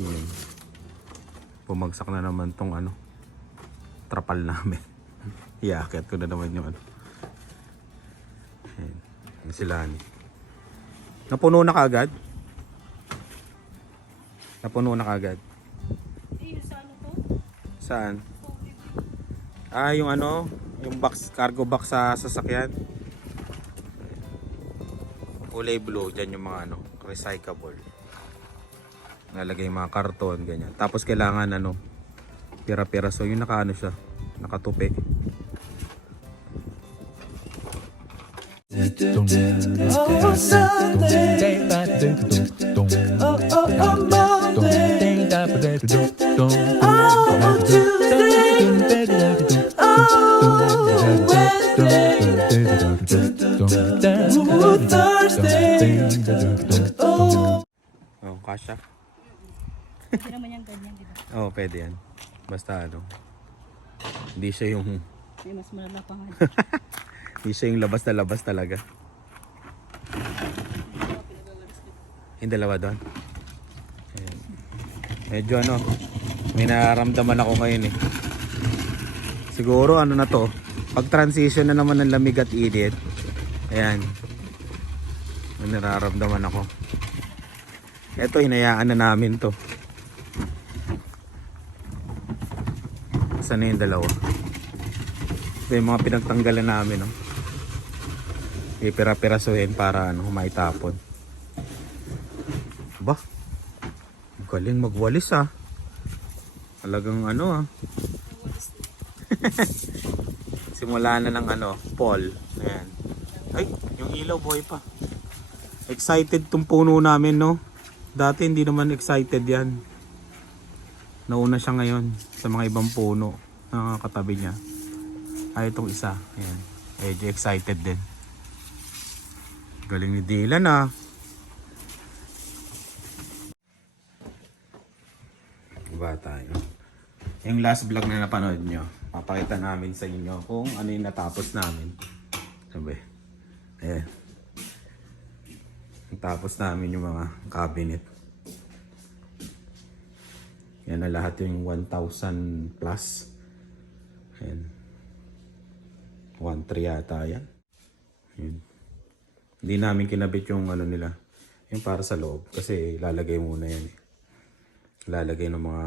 Yun. Bumagsak na naman tong ano, trapal namin. Iaakyat ko na naman yung ano. Ayan. Yung sila ni. Napuno na kagad? Napuno na kagad? Eh, sa ano to? Saan? Ah, yung ano, yung box, cargo box sa sasakyan. Kulay blue, dyan yung mga ano, recyclable. Nalagay mga karton, ganyan. Tapos kailangan ano, pira-pira. So yung naka ano siya, nakatupi. Oh. Oh, oh, oh, Monday. Pwede yan. Basta ano, hindi siya yung, May mas malala pa nga. hindi siya yung labas na labas talaga. Yung dalawa doon. Ayan. Medyo ano, may nararamdaman ako ngayon eh. Siguro ano na to, pag transition na naman ng lamig at init, ayan, may nararamdaman ako. Ito, hinayaan na namin to. Na yung dalawa? Ito yung mga pinagtanggalan namin, no? Ipira-pirasuhin para ano, maitapon. Ba? Galing magwalis ah. Talagang ano ah. Simula na ng ano, Paul. Ayan. Ay, yung ilaw boy pa. Excited tong puno namin no. Dati hindi naman excited yan. Nauna siya ngayon sa mga ibang puno na katabi niya. Ay, itong isa. Ayan. Medyo excited din. Galing ni Dylan ah. Diba tayo? Yung last vlog na napanood nyo, papakita namin sa inyo kung ano yung natapos namin. Sabi. Ayan. Natapos namin yung mga cabinet. Yan na lahat yung 1,000 plus. Ayan. 1,3 yata yan. Yun. Hindi namin kinabit yung ano nila. Yung para sa loob. Kasi lalagay muna yan eh. Lalagay ng mga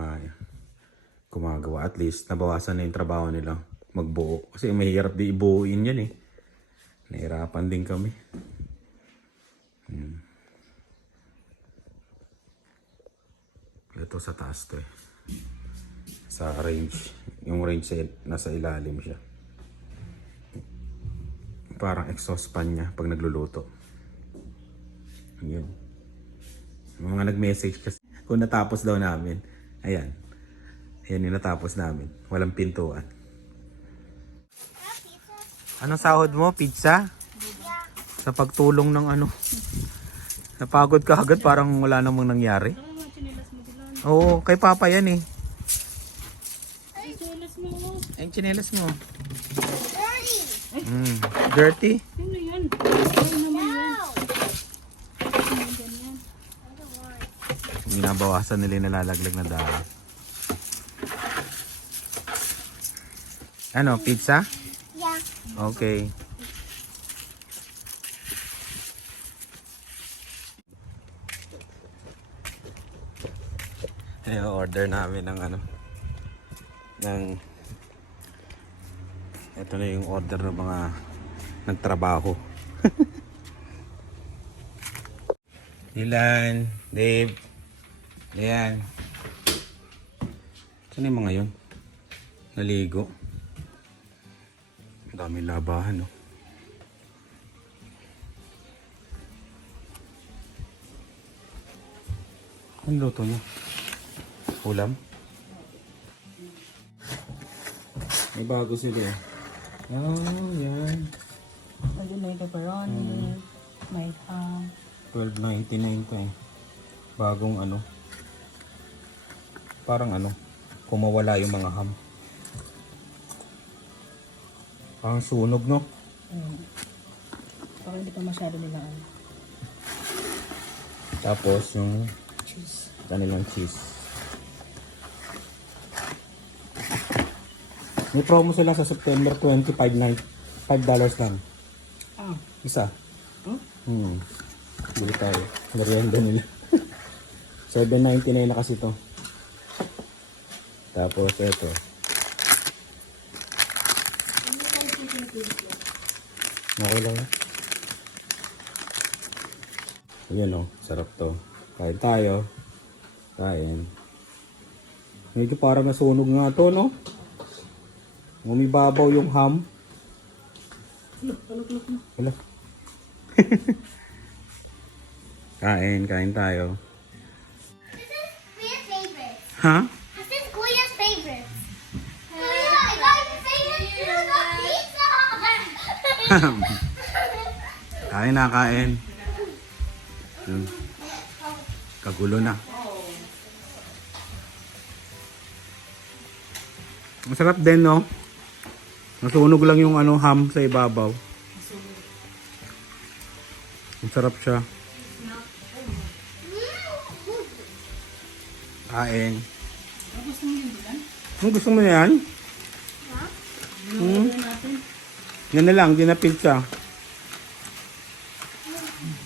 gumagawa. At least nabawasan na yung trabaho nila magbuo. Kasi mahirap di ibuuin yan eh. Nahirapan din kami. Hmm. Ito sa taas to eh. Sa range. Yung range sa, nasa ilalim siya. Parang exhaust fan niya pag nagluluto. Yun. Mga nag-message kasi kung natapos daw namin. Ayan. Ayan yung natapos namin. Walang pintuan. Anong sahod mo? Pizza? Sa pagtulong ng ano? Napagod ka agad parang wala namang nangyari. Oo, kay Papa yan eh. Ay, chinelas mo. Ang chinelas mo. Mm, dirty? Yan? Ay, naman yan. Ano? Binabawasan nila yung nalalaglag na dahon. Ano, pizza? Yeah. Okay. Ayan, order namin ng ano ng ito na yung order ng mga nagtrabaho Dylan, Dave? Ayan. Saan yung mga yun? Naligo. Ang daming labahan no? Ano luto niya? Ulam? May bago sila eh. Oh, yan. Ayun, may pepperoni. May ham. 12.99 to eh. Bagong ano. Parang ano. Kumawala yung mga ham. Parang sunog no? Mm. Parang hindi pa masyado nila ano. Tapos yung Cheese. kanilang cheese. May promo sila sa September 25 night. 5 dollars lang. Ah. Isa. Hmm? Hmm. Bili tayo. Merienda nila. 7.99 na kasi to. Tapos ito. Okay lang. yan. Ayan o, sarap to. Kain tayo. Kain. Medyo parang nasunog nga to, no? Umibabaw yung ham. Wala. kain, kain tayo. This is Kuya's favorite. Ha? This is Kuya's favorite. Kuya, I got your favorite food on pizza. kain na, kain. Yun. Kagulo na. Masarap din, no? Nasunog lang yung ano, ham sa ibabaw. Masarap siya. Kain. Ano gusto mo yan? Hmm? Yan na lang, di na pizza.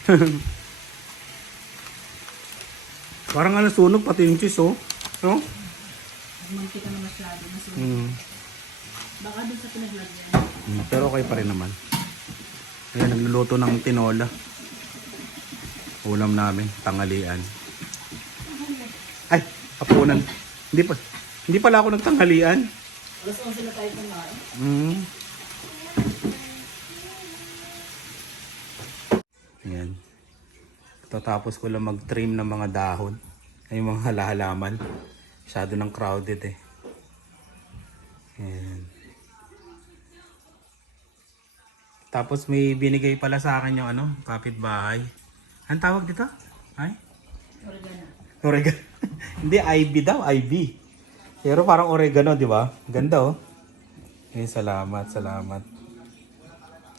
Parang ano sunog pati yung cheese oh. No? Mantika na masyado. Nasunog. Mm. Baka doon sa pinaglagyan. Mm, Pero okay pa rin naman. Ayan, nagluluto ng tinola. Ulam namin, tangalian. Ay, kapunan. Hindi pa, hindi pala ako nagtanghalian. Alas 11 na tayo kumain. Mm. Ayan. Tatapos ko lang mag-trim ng mga dahon. Ay mga halahalaman. Masyado ng crowded eh. Ayan. Tapos may binigay pala sa akin yung ano, kapitbahay. Ang tawag dito? Ay? Oregano. Oregano. Hindi, IB daw, IB. Pero parang oregano, di ba? Ganda oh. Eh, salamat, salamat.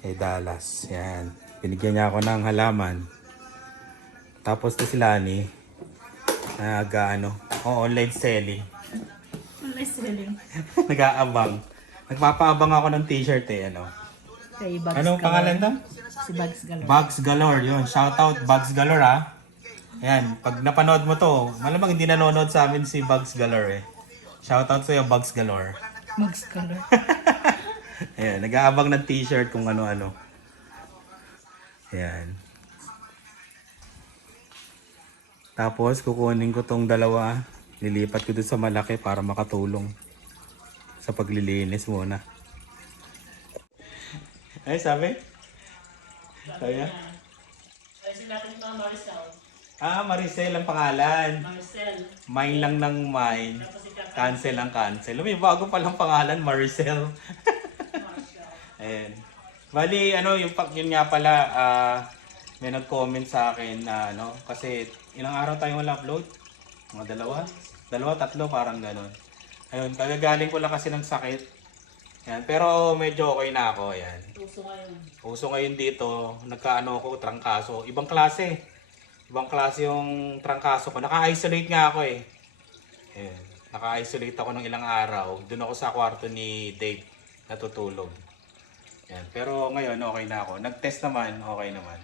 Eh, Dallas. Yan. Binigyan niya ako ng halaman. Tapos to sila ni nag ano, oh, online selling. Online selling. Nag-aabang. Nagpapaabang ako ng t-shirt eh, ano. Kay Bugs Anong Galore. pangalan daw? Si Bugs Galore. Bugs Galore, yun. Shoutout Bugs Galore ah. Ayan, pag napanood mo to, malamang hindi nanonood sa amin si Bugs Galore eh. Shoutout sa'yo Bugs Galore. Bugs Galore. Ayan, nag-aabang ng t-shirt kung ano-ano. Ayan. Tapos, kukunin ko tong dalawa. Lilipat ko doon sa malaki para makatulong sa paglilinis muna. Ay, sabi? Kaya? Ah, Maricel ang pangalan. Mine lang ng mine. Cancel ang cancel. May bago palang pangalan, Maricel. Ayan. Bali, ano, yung, yun nga pala, ah, may nag-comment sa akin na, ano, kasi ilang araw tayong wala upload? Mga dalawa? Dalawa, tatlo, parang ganun. Ayun, kagagaling ko lang kasi ng sakit. Ayan, pero medyo okay na ako, ayan. Puso ngayon. Uso ngayon dito, nagkaano ako, trangkaso. Ibang klase. Ibang klase yung trangkaso ko. Naka-isolate nga ako eh. Ayan. Naka-isolate ako ng ilang araw. Doon ako sa kwarto ni Dave natutulog. Ayan. Pero ngayon, okay na ako. Nag-test naman, okay naman.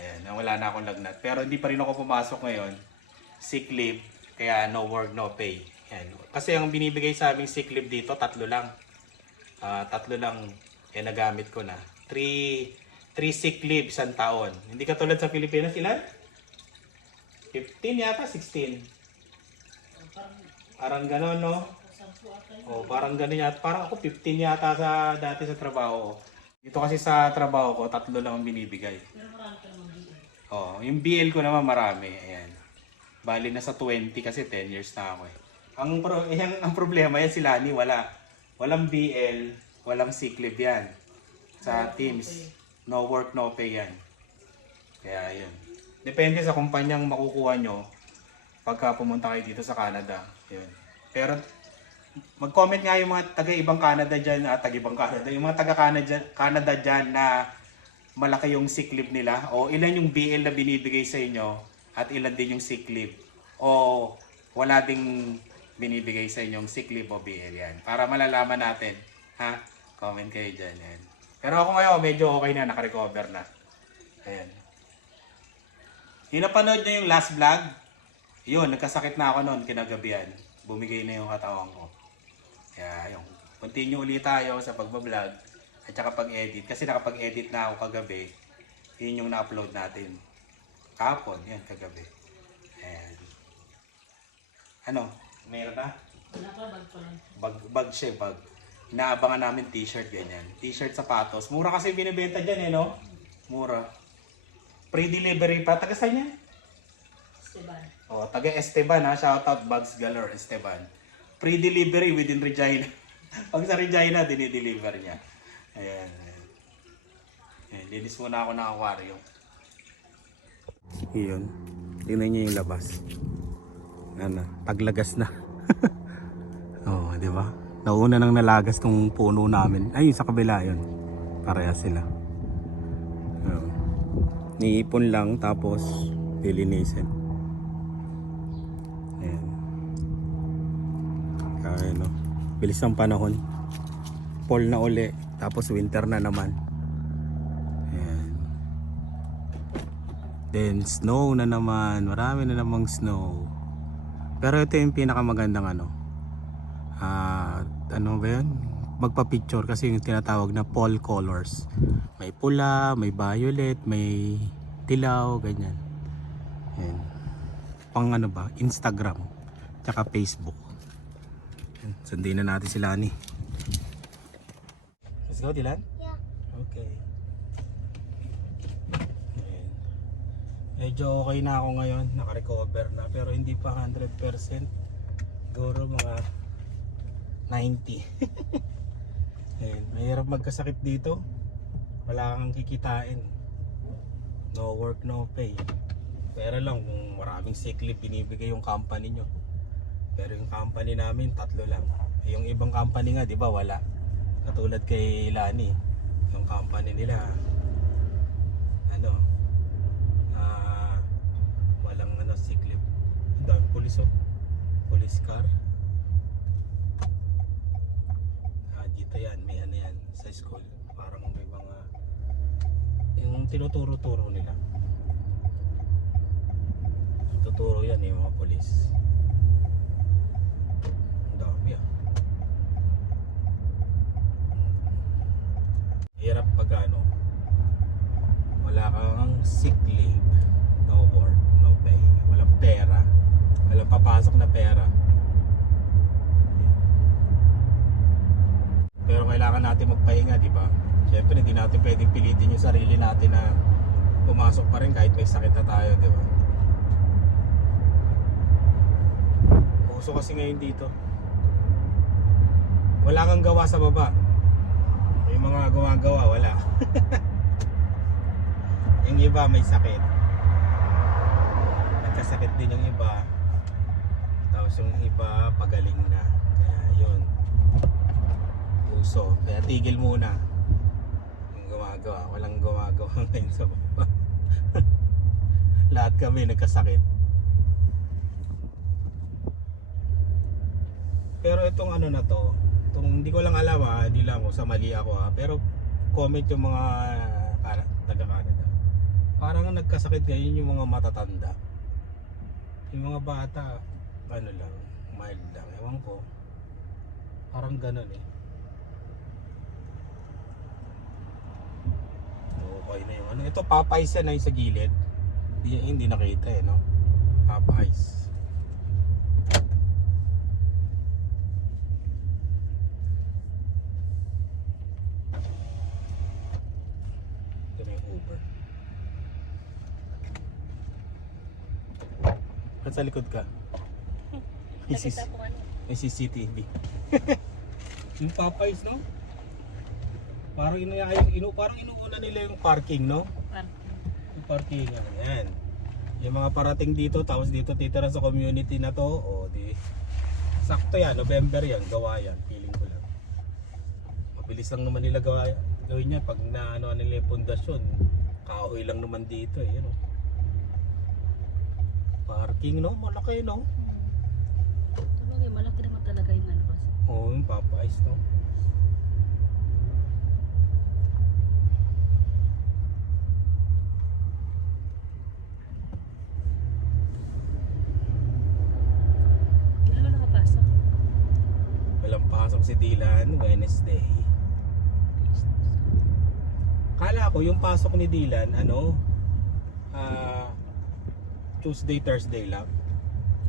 Ayan, wala na akong lagnat. Pero hindi pa rin ako pumasok ngayon. Sick leave, kaya no work, no pay. Ayan. Kasi ang binibigay sa aming sick leave dito, tatlo lang. Ah, tatlo lang eh nagamit ko na. Three, three sick leave isang taon. Hindi katulad sa Pilipinas, ilan? 15 yata, 16. Parang gano'n, no? Oh, parang gano'n yata. Parang ako 15 yata sa dati sa trabaho. Dito kasi sa trabaho ko, tatlo lang ang binibigay. Oh, yung BL ko naman marami. Ayan. Bali na sa 20 kasi 10 years na ako eh. Ang, pro, eh, ang, problema yan sila ni wala. Walang BL, walang sick leave yan. Sa teams. No work, no pay yan. Kaya yun. Depende sa kumpanyang makukuha nyo pagka pumunta kayo dito sa Canada. Yun. Pero mag-comment nga yung mga taga-ibang Canada dyan, at taga-ibang Canada, yung mga taga-Canada Canada dyan na malaki yung sick leave nila o ilan yung BL na binibigay sa inyo at ilan din yung sick leave o wala ding binibigay sa inyong sick leave o BL yan. Para malalaman natin. Ha? Comment kayo dyan. Yan. Pero ako ngayon, medyo okay na. Nakarecover na. Ayan. Yung napanood nyo yung last vlog, yun, nagkasakit na ako noon kinagabihan. Bumigay na yung katawan ko. Kaya yung continue ulit tayo sa pagbablog at saka pag-edit. Kasi nakapag-edit na ako kagabi. Yun yung na-upload natin. Kapon, yan kagabi. Ayan. Ano? Meron na? Bag, bag siya, bag. Inaabangan namin t-shirt, ganyan. T-shirt, sapatos. Mura kasi binibenta dyan eh, no? Mura. Free delivery pa. Taga saan yan? Esteban. Oh, taga Esteban ha. Shoutout Bugs Galore, Esteban. Free delivery within Regina. Pag sa Regina, dinideliver niya. Ayan. ayan. Ayan, linis muna ako ng aquarium. Iyon. Tingnan niyo yung labas. Ano, paglagas na. Oh, di ba? Nauna nang nalagas tong puno namin. Ay, sa kabila yun. Pareha sila. Oo. Niipon lang tapos lilinisin. Ayan. Kaya no. Bilis ng panahon. Fall na uli. Tapos winter na naman. Ayan. Then snow na naman. Marami na namang snow. Pero ito yung pinakamagandang ano. Ah, ano ba yun? Magpa-picture kasi yung tinatawag na fall colors. May pula, may violet, may dilaw, ganyan. Ayan. Pang ano ba? Instagram. Tsaka Facebook. Ayan. Sundin na natin si Lani. Let's go, Dylan? Yeah. Okay. Ayan. Medyo okay na ako ngayon. Nakarecover na. Pero hindi pa 100%. Siguro mga 90. Ayan. Mahirap magkasakit dito. Wala kang kikitain. No work, no pay. Pero lang kung maraming sick leave binibigay yung company nyo. Pero yung company namin, tatlo lang. Eh, Yung ibang company nga, di ba, wala. Katulad kay Lani, yung company nila, ano, ah, walang ano, sick leave. Ang dami pulis oh. Police car. Dito yan, may ano yan, sa school. Parang may mga, yung tinuturo-turo nila. Tuturo yan yung mga polis. Ang dami ah. Hirap pag ano, wala kang sick leave, no work, no pay, walang pera, papasok na pera. Pero kailangan natin magpahinga, di ba? Siyempre, hindi natin pwedeng pilitin yung sarili natin na pumasok pa rin kahit may sakit na tayo, di ba? Uso kasi ngayon dito. Wala kang gawa sa baba. May mga gumagawa, wala. yung iba may sakit. Nagkasakit din yung iba. Tapos yung iba pagaling na. Kaya yun. Uso. Kaya tigil muna. Yung gumagawa. Walang gumagawa ngayon sa baba. Lahat kami nagkasakit. Pero itong ano na to, itong hindi ko lang alam ha, hindi lang ako sa mali ako ha, pero comment yung mga kana- taga Canada. Parang ang nagkasakit ngayon yung mga matatanda. Yung mga bata, ano lang, mild lang. Ewan ko. Parang ganun eh. Okay na yung ano. Ito Popeyes yan ay sa gilid. Hindi, hindi nakita eh, no? Popeyes. Ito na yung Uber. Sa likod ka? May, sis- may CCTV. yung Popeyes, no? Parang inu, inu parang inuuna nila yung parking, no? Yung parking, ano, yan. Yung mga parating dito, tapos dito titira sa community na to, o di, sakto yan, November yan, gawa yan, feeling ko lang. Mabilis lang naman nila gawa, gawin yan pag naano nila yung pundasyon. Kahoy lang naman dito eh, yun, oh. Parking, no? Malaki, no? Talaga, malaki Oo, yung Popeyes, no? Walang pasok si Dylan, Wednesday. Kala ko yung pasok ni Dylan, ano, ah, Tuesday, Thursday lang.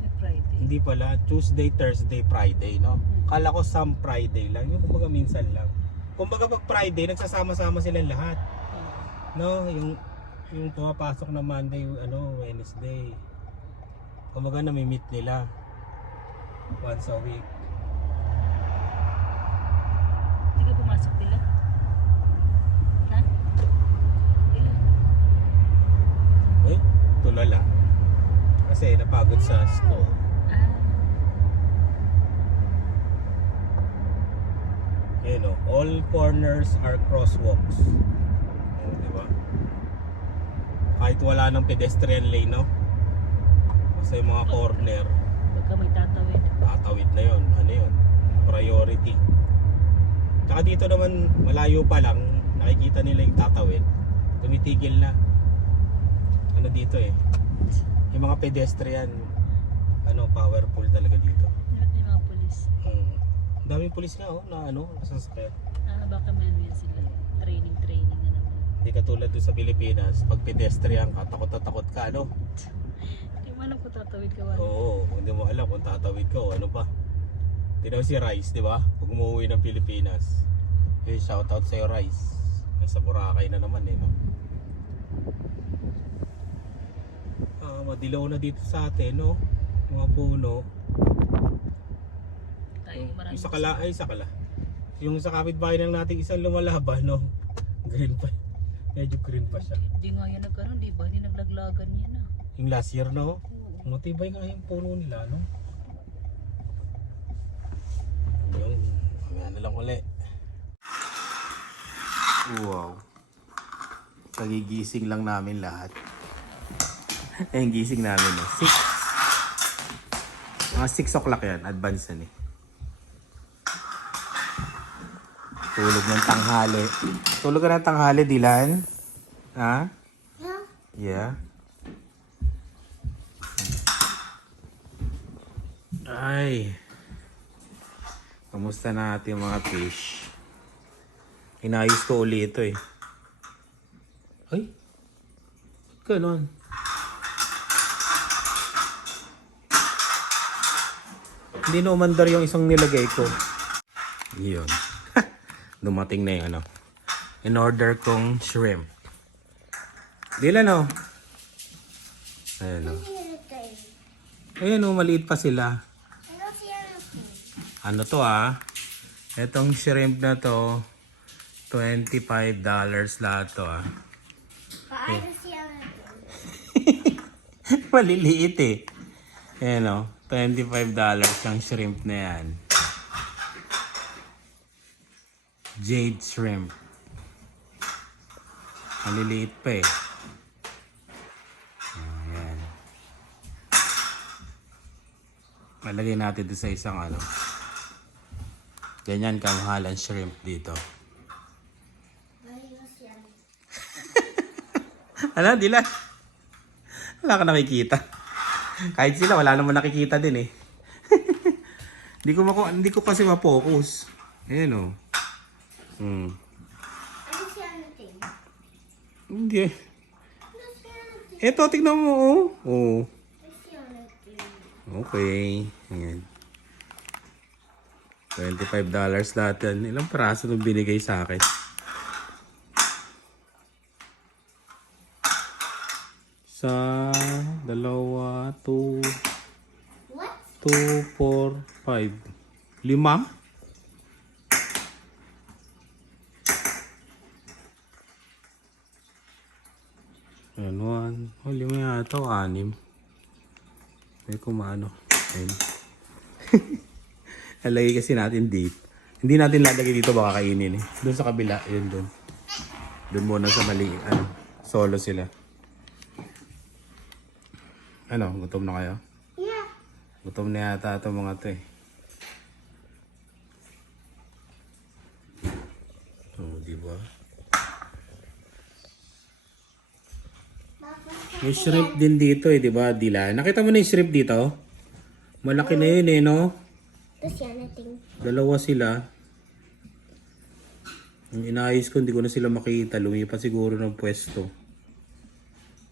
May Friday. Hindi pala, Tuesday, Thursday, Friday, no? Kala ko some Friday lang, yung kumbaga minsan lang. Kumbaga pag Friday, nagsasama-sama silang lahat. No, yung yung pumapasok na Monday, ano, Wednesday. Kumbaga nami-meet nila once a week. Hindi ka pumasok nila? Ha? Nila? Eh, tulala. Kasi napagod sa school. Ah, Ayun o, all corners are crosswalks. Oh, di ba? Kahit wala ng pedestrian lane, no? Kasi yung mga corner, pagka may tatawid. tatawid na yon Ano yon Priority. Tsaka dito naman, malayo pa lang, nakikita nila yung tatawid. Tumitigil na. Ano dito eh. Yung mga pedestrian, ano, powerful talaga dito. Daming pulis nga oh, na ano, nasasakyan. Ah, baka ano yan sila. Training, training na naman. Hindi katulad doon sa Pilipinas, pag pedestrian ka, takot na takot ka, ano? Hindi mo alam kung tatawid ka wala. Oo, hindi mo alam kung tatawid ka o ano pa. Tinaw si Rice, di ba? Pag umuwi ng Pilipinas. Eh, shout out sa'yo Rice. Nasa Boracay na naman eh, no? Ah, madilaw na dito sa atin, no? Mga puno. Tayo Yung, marami. yung sa kala, ay sa kala. Yung sa kapitbahay ng nating isang lumalaban, no? Green pa. Medyo green pa siya. Hindi nga yan nagkaroon, di ba? Hindi naglaglagan yan ah. Yung last year, no? Oo. Matibay nga yung puno nila, no? Yung, mamaya na lang uli. Wow. Kagigising lang namin lahat. eh, yung gising namin, eh. Six. Mga 6 o'clock yan. Advance na eh. Tulog ng tanghali. Tulog ka ng tanghali, Dylan? Ha? Yeah. Yeah. Ay. Kamusta na natin yung mga fish? Inayos ko uli ito eh. Ay. Ganon. Hindi na umandar yung isang nilagay ko. Yun. Dumating na yung ano. In order kong shrimp. Di lang oh. Ayan oh. Ayan oh, maliit pa sila. Ano to ah? Etong shrimp na to, $25 lahat to ah. Maliliit eh. Ayan o, $25 ang shrimp na yan. Jade shrimp. Maliliit pa eh. Ayan. Malagay natin doon sa isang ano. Ganyan kamahal ang shrimp dito. Ano, Dila? Wala ka nakikita. Kahit sila, wala naman nakikita din eh. Hindi ko mako, hindi ko kasi ma-focus. Ayan o. Hmm. Hindi. Eto, tignan mo oh. Oh. Okay. Ayan. $25 lahat yan. Ilang peraso nung binigay sa akin? Sa dalawa, two, What? two, four, five. Lima? Ayan, one. Oh, lima yata o anim. May kumano. Ayun. Lalagay kasi natin dito. Hindi natin lalagay dito baka kainin eh. Doon sa kabila, yun doon. Doon muna sa mali, ano, solo sila. Ano, gutom na kayo? Yeah. Gutom na yata itong mga to eh. May shrimp din dito eh, di ba, Dila? Nakita mo na yung shrimp dito? Malaki na yun eh, no? Tapos yan, nating. Dalawa sila. Yung inayos ko, hindi ko na sila makita. Lumipat siguro ng pwesto.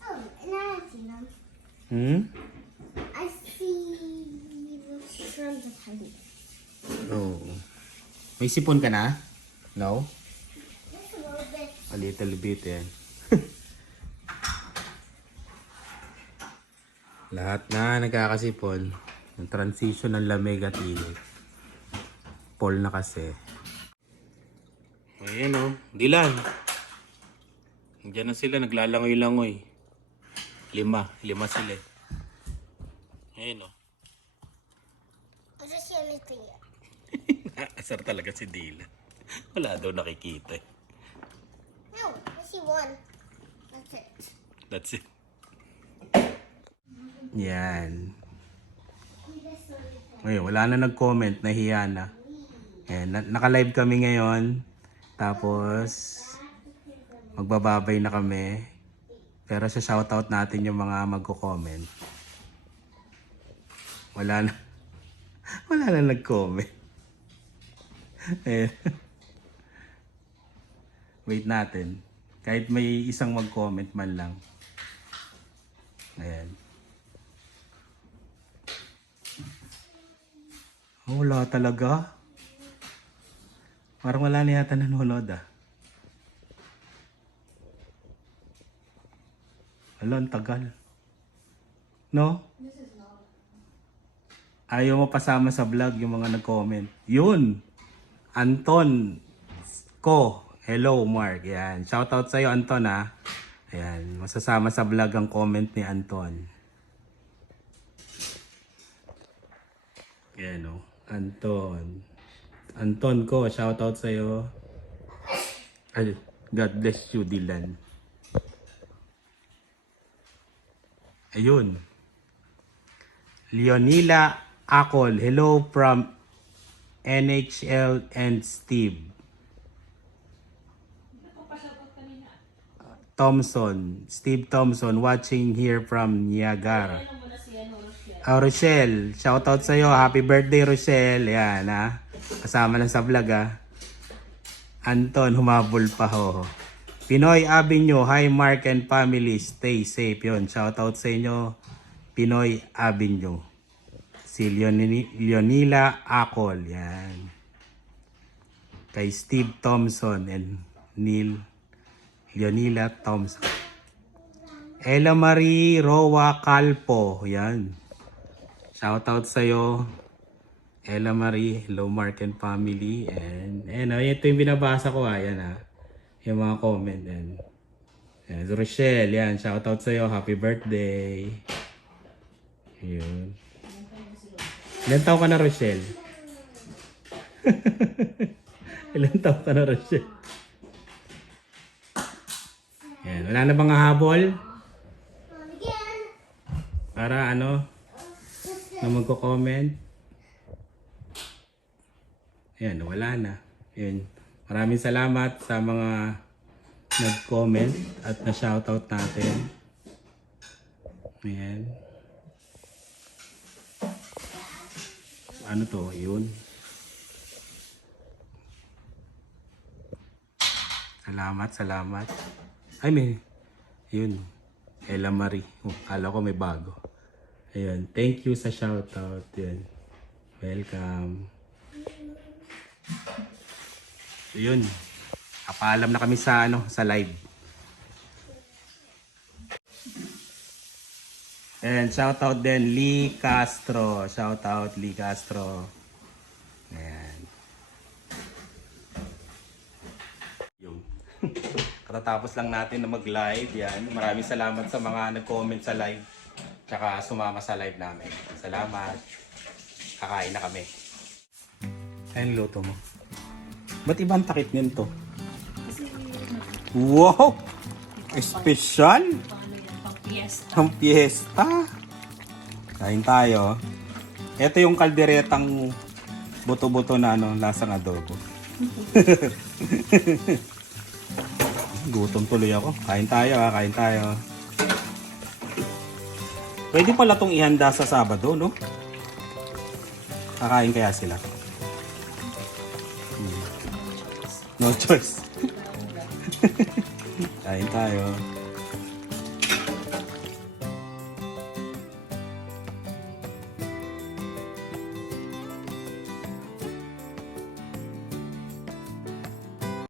Oh, and I see them. Hmm? I see the shrimp that honey. Oo. May sipon ka na? No? A little bit. A little bit yan. Lahat na nagkakasipon. Yung transition ng lamig at init. Fall na kasi. Ayan o. Dilan. Diyan na sila. Naglalangoy-langoy. Lima. Lima sila. eh. Ayan o. I just see anything yet. Asar talaga si Dylan. Wala daw nakikita. eh. No, I see one. That's it. That's it. Yan. Ngayon, wala na nag-comment, nahiya na. Yan, na- naka-live kami ngayon. Tapos, magbababay na kami. Pero sa shoutout natin yung mga magko-comment. Wala na. Wala na nag-comment. Ayan. Wait natin. Kahit may isang mag-comment man lang. Ayan. Wala talaga. Parang wala na yata nanonood ah. Wala, ang tagal. No? Ayaw mo pasama sa vlog yung mga nag-comment. Yun! Anton ko. Hello, Mark. Yan. Shoutout sa'yo, Anton, ha. Ayan. Masasama sa vlog ang comment ni Anton. Yan, o. Anton. Anton ko, shoutout sa'yo. Ay, God bless you, Dylan. Ayun. Leonila Acol. Hello from NHL and Steve. Thompson, Steve Thompson watching here from Niagara. Ah, Rochelle, shoutout sa iyo. Happy birthday, Rochelle. Yan, ha. Kasama lang sa vlog, ha. Anton, humabol pa, ho. Pinoy Avenue, hi Mark and family, stay safe. Yun, shoutout sa inyo. Pinoy Avenue. Si Leoni- Leonila Acol, yan. Kay Steve Thompson and Neil Leonila Thompson. Ella Marie Roa Calpo. Yan. Shoutout sa'yo. Ella Marie, hello Mark and family. And, and oh, ito yung binabasa ko ah. Yan ah. Yung mga comment. And, yan. Rochelle, yan. Shoutout sa'yo. Happy birthday. Yun. Ilan taon ka na, Rochelle? Ilan taon ka na, Rochelle? Yan. Wala na bang habol? Para ano? Na magko-comment? Ayan, wala na. Yun. Maraming salamat sa mga nag-comment at na-shoutout natin. Ayan. Ano to? Yun. Salamat, salamat. Ay, may... Yun. Ella Marie. Oh, kala ko may bago. Ayun. Thank you sa shoutout. Yun. Welcome. So, yun. Na kami sa ano, sa live. And shoutout din Lee Castro. Shoutout Lee Castro. Ayan. Yung. Katatapos lang natin na mag-live. Yan. Maraming salamat sa mga nag-comment sa live. Tsaka sumama sa live namin. Salamat. Kakain na kami. Ayun luto mo. Ba't ibang takip nito? Wow! Espesyal! Ang piyesta. Kain tayo. Ito yung kalderetang buto-buto na ano, lasang adobo. Gutom tuloy ako. Kain tayo ha, kain tayo. Pwede pala tong ihanda sa Sabado, no? Kakain kaya sila? Hmm. No choice. Kain tayo.